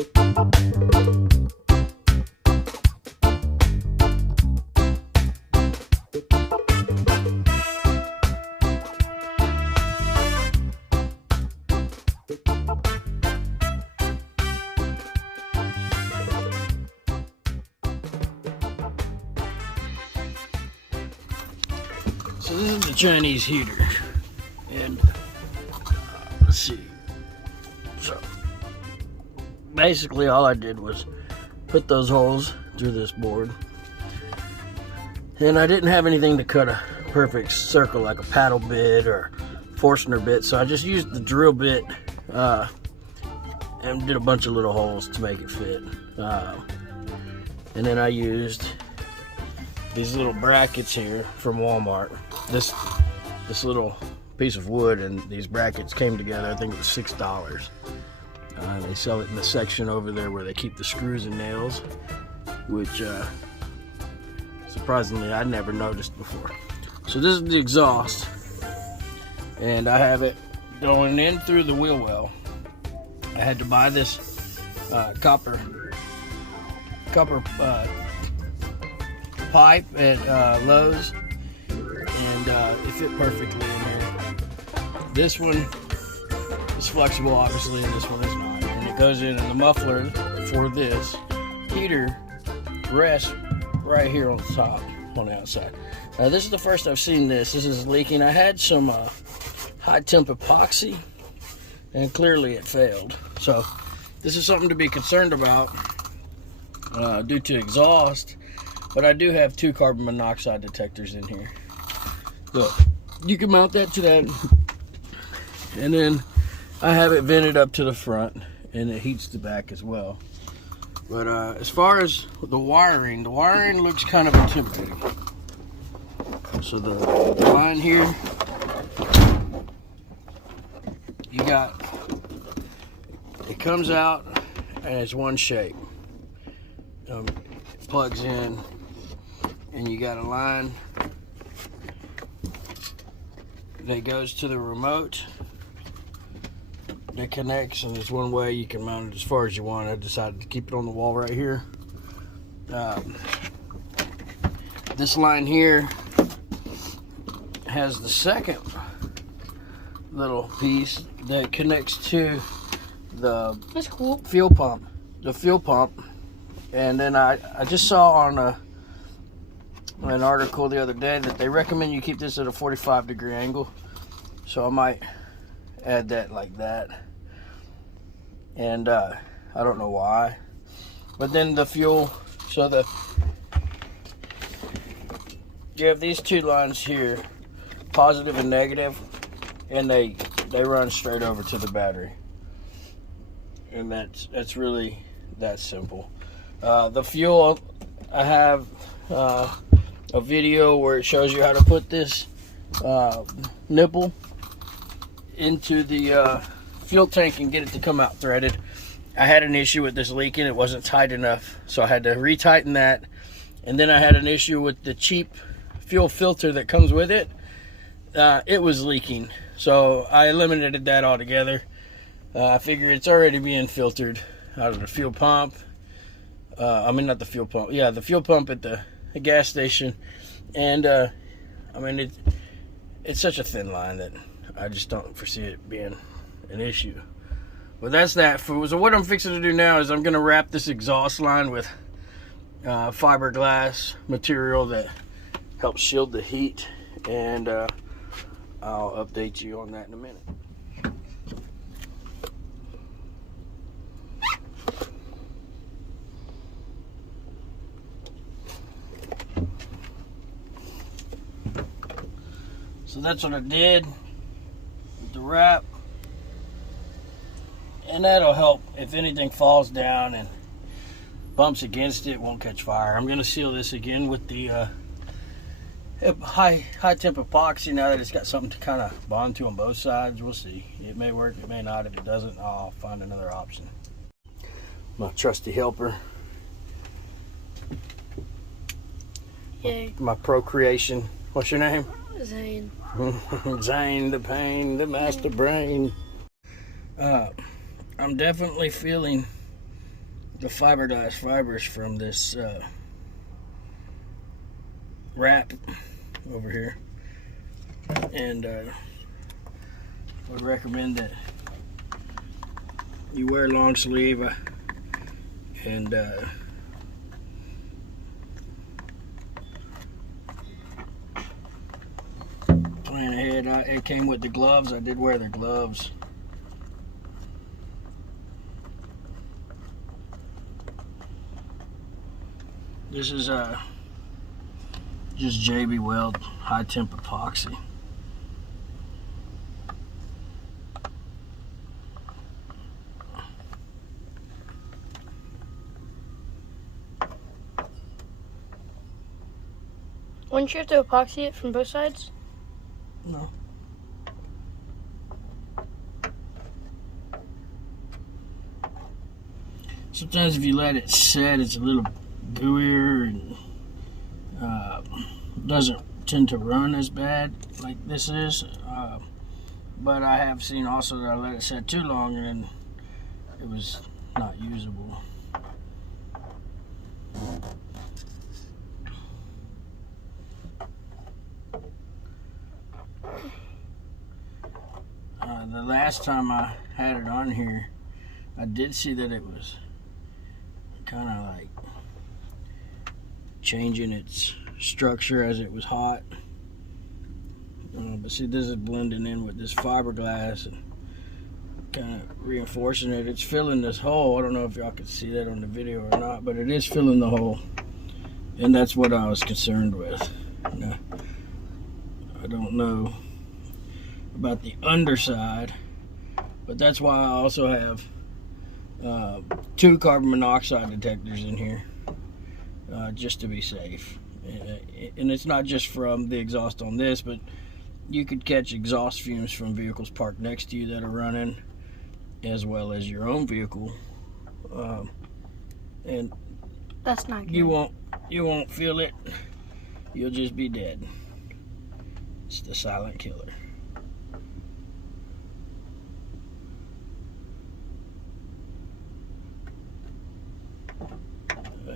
So this is the Chinese heater, and let's see. So basically all I did was put those holes through this board, and I didn't have anything to cut a perfect circle like a paddle bit or Forstner bit, so I just used the drill bit and did a bunch of little holes to make it fit. And then I used these little brackets here from Walmart. This little piece of wood and these brackets came together, I think it was $6. They sell it in the section over there where they keep the screws and nails, which surprisingly I'd never noticed before. So this is the exhaust, and I have it going in through the wheel well. I had to buy this copper pipe at Lowe's, and it fit perfectly in there. This one is flexible, obviously, and this one is not. And it goes in, and the muffler for this heater rests right here on the top, on the outside. Now, this is the first I've seen this. This is leaking. I had some HighTemp Epoxy, and clearly it failed. So this is something to be concerned about due to exhaust. But I do have 2 carbon monoxide detectors in here. So you can mount that to that. And then I have it vented up to the front, and it heats the back as well. But as far as the wiring looks kind of intimidating. So the line here, you got, it comes out and it's one shape. It plugs in, and you got a line that goes to the remote that connects, and there's one way you can mount it as far as you want. I decided to keep it on the wall right here. This line here has the second little piece that connects to the That's cool. fuel pump. The fuel pump. And then I just saw on an article the other day that they recommend you keep this at a 45-degree angle. So I might add that like that. And I don't know why. But then the fuel, so you have these 2 lines here, positive and negative, and they run straight over to the battery. And that's really that simple. The fuel, I have a video where it shows you how to put this nipple into the fuel tank and get it to come out threaded. I had an issue with this leaking. It wasn't tight enough, so I had to retighten that. And then I had an issue with the cheap fuel filter that comes with it. It was leaking, so I eliminated that altogether. I figure it's already being filtered out of the fuel pump. I mean, not the fuel pump. Yeah, the fuel pump at the gas station. And, I mean, it's such a thin line that I just don't foresee it being an issue. But that's that. So what I'm fixing to do now is I'm going to wrap this exhaust line with fiberglass material that helps shield the heat. And I'll update you on that in a minute. So that's what I did with the wrap, and that'll help if anything falls down and bumps against it, won't catch fire. I'm going to seal this again with the HighTemp Epoxy now that it's got something to kind of bond to on both sides. We'll see. It may work, it may not. If it doesn't, I'll find another option. My trusty helper. Yay. My procreation. What's your name? Zane. Zane, the pain, the master brain. I'm definitely feeling the fiberglass fibers from this wrap over here, and would recommend that you wear long sleeve and plan ahead. It came with the gloves. I did wear the gloves. This is just JB Weld HighTemp Epoxy. Wouldn't you have to epoxy it from both sides? No. Sometimes if you let it set, it's a little gooier and doesn't tend to run as bad like this is. But I have seen also that I let it set too long and then it was not usable. The last time I had it on here, I did see that it was kind of like changing its structure as it was hot. But see, this is blending in with this fiberglass and kind of reinforcing it. It's filling this hole. I don't know if y'all can see that on the video or not, but it is filling the hole, and that's what I was concerned with. Now, I don't know about the underside, but that's why I also have 2 carbon monoxide detectors in here, just to be safe. And it's not just from the exhaust on this, but you could catch exhaust fumes from vehicles parked next to you that are running, as well as your own vehicle, and that's not good. You won't feel it. You'll just be dead. It's the silent killer.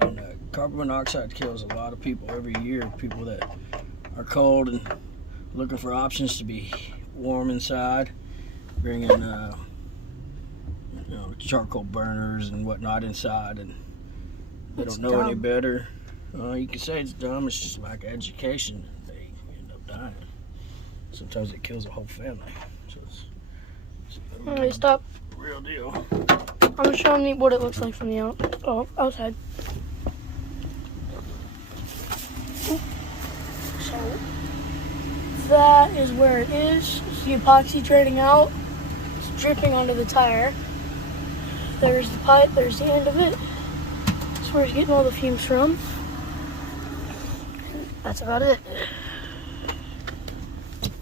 And carbon monoxide kills a lot of people every year. People that are cold and looking for options to be warm inside, bringing charcoal burners and whatnot inside, and they don't know any better. You can say it's dumb. It's just lack of education. They end up dying. Sometimes it kills a whole family. So it's Stop. Real deal. I'm gonna show them what it looks like from the outside. So that is where it is. It's the epoxy draining out. It's dripping onto the tire. There's the pipe. There's the end of it. That's where it's getting all the fumes from. That's about it.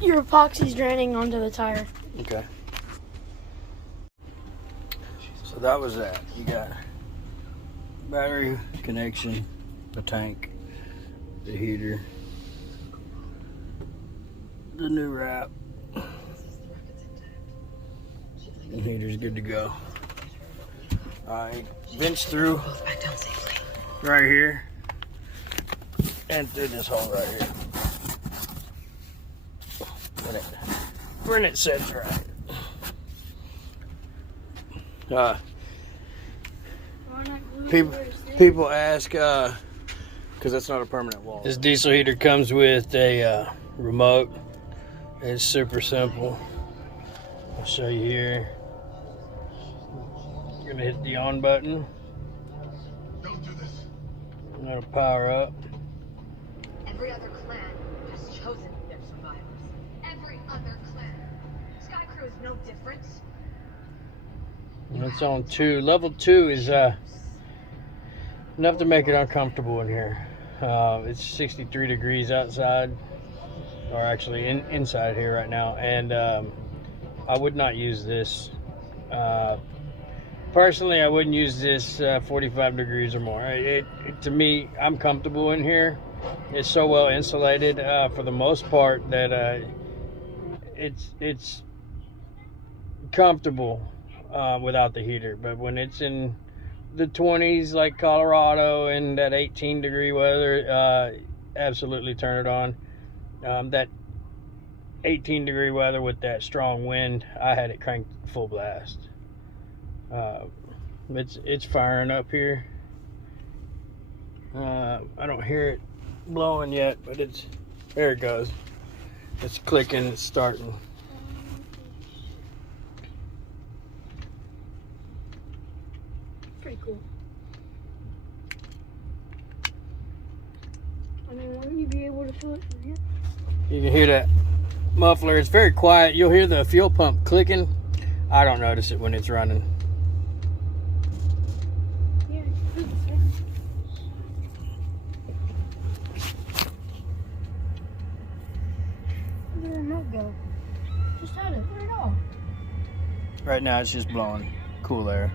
Your epoxy's draining onto the tire. Okay. So that was that. You got battery connection, the tank, the heater, the new wrap. The heater's good to go. I vinched through right here and through this hole right here. When it sets right. People ask, because that's not a permanent wall. This diesel heater comes with a remote. It's super simple. I'll show you here. You're gonna hit the on button. Don't do this. And that'll power up. Every other clan has chosen their survivors. Every other clan. Sky Crew is no different. And it's on 2. Level 2 is enough to make it uncomfortable in here. It's 63 degrees outside, or actually inside here right now, and I would not use this. Personally, I wouldn't use this 45 degrees or more. To me, I'm comfortable in here. It's so well insulated for the most part that it's comfortable without the heater. But when it's in the 20s like Colorado and that 18-degree weather, absolutely turn it on. That 18-degree weather with that strong wind, I had it cranked full blast. It's firing up here. I don't hear it blowing yet, but there it goes. It's clicking, it's starting. Pretty cool. I mean, wouldn't you be able to feel it from here? You can hear that muffler. It's very quiet. You'll hear the fuel pump clicking. I don't notice it when it's running. Yeah, it's pretty fast. Where did the remote go? Just had it. Where'd it go? Right now it's just blowing cool air.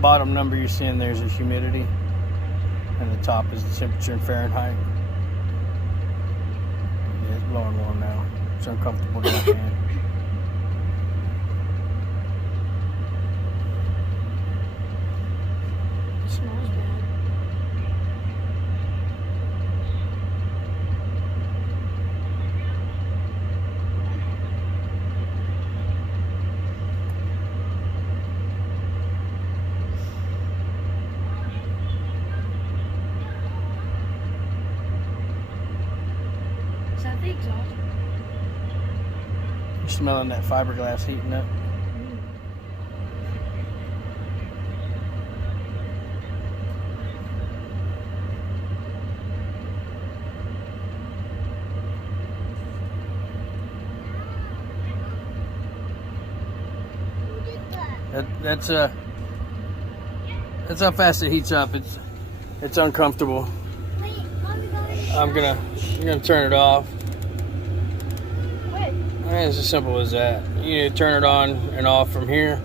Bottom number you're seeing there is the humidity, and the top is the temperature in Fahrenheit. Yeah, it's blowing warm now. It's uncomfortable to my hand. It smells bad. Is that the exhaust? You're smelling that fiberglass heating up. That's how fast it heats up. It's uncomfortable. I'm gonna turn it off. Wait. It's as simple as that. You need to turn it on and off from here.